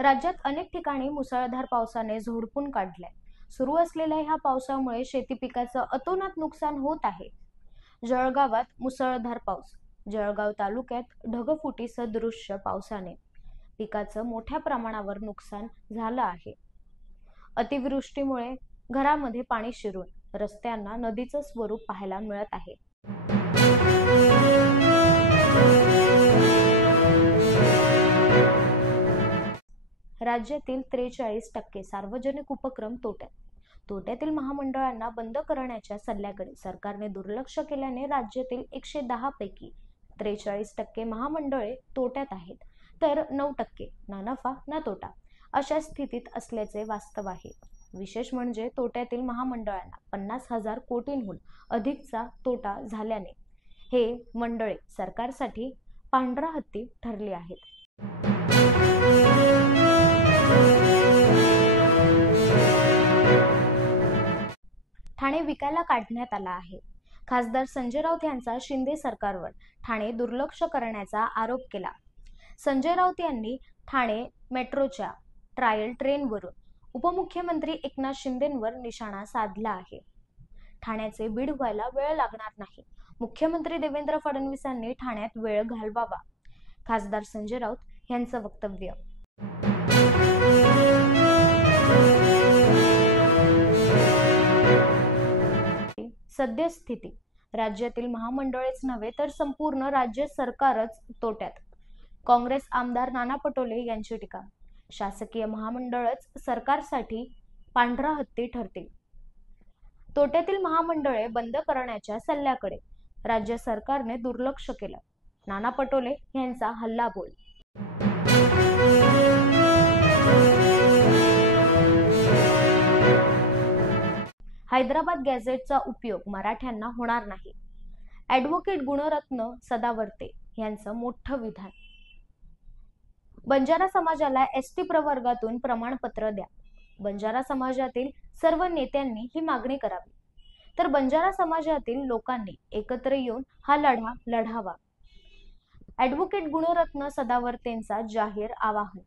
राज्यात अनेक ठिकाणी मुसळधार पावसाने झोडपून काढलाय। सुरू असलेल्या ह्या पावसामुळे शेती पिकाचं अतोनात नुकसान होत आहे। जळगावात मुसळधार पाऊस। जळगाव तालुक्यात ढगफुटी सदृश्य पावसाने पिकाचं मोठ्या प्रमाणावर नुकसान झालं आहे। अतिवृष्टीमुळे घरामध्ये पाणी शिरून रस्त्यांना नदीचं स्वरूप पाहायला मिळत आहे। राज्यातील 43% सार्वजनिक उपक्रम तोट्यात। तोट्यातील महामंडळांना बंद करण्याच्या सल्ल्याकडे सरकारने दुर्लक्ष केल्याने राज्यातील 110 पैकी 43% महामंडळे तोट्यात आहेत, तर 9% ना नफा ना तोटा अशा स्थितीत असल्याचे वास्तव आहे। विशेष म्हणजे तोट्यातील महामंडळांना 50,000 कोटींहून अधिकचा तोटा झाल्याने हे मंडळे सरकारसाठी पांढरा हत्ती ठरली आहेत। ठाणे विकायला काढण्यात आला आहे। खासदार संजय राऊत यांचा शिंदे सरकारवर ठाणे दुर्लक्ष करण्याचा आरोप केला। संजय राऊत यांनी ठाणे मेट्रोच्या ट्रायल ट्रेनवरून उपमुख्यमंत्री एकनाथ शिंदेंवर निशाणा साधला आहे। ठाण्याचे बीड व्हायला वेळ लागणार नाही। मुख्यमंत्री देवेंद्र फडणवीसांनी ठाण्यात वेळ घालवावा, खासदार संजय राऊत यांचं वक्तव्य। सद्यस्थिती राज्यातील महामंडळेच नव्हे तर संपूर्ण राज्य सरकारच तोट्यात। काँग्रेस आमदार नाना पटोले यांची टीका। शासकीय महामंडळच सरकारसाठी पांढरा हत्ती ठरतील। तोट्यातील महामंडळे बंद करण्याच्या सल्ल्याकडे राज्य सरकारने दुर्लक्ष केलं। नाना पटोले यांचा हल्लाबोल। हैदराबाद गॅझेटचा उपयोग मराठ्यांना होणार नाही। ॲडव्होकेट गुणरत्न सदावर्ते यांचं मोठं विधान। बंजारा समाजाला एसटी प्रवर्गातून प्रमाणपत्र द्या। बंजारा समाजातील सर्व नेत्यांनी ही मागणी करावी, तर बंजारा समाजातील लोकांनी एकत्र येऊन हा लढा लढावा। ॲडव्होकेट गुणरत्न सदावर्तेंचा जाहीर आवाहन।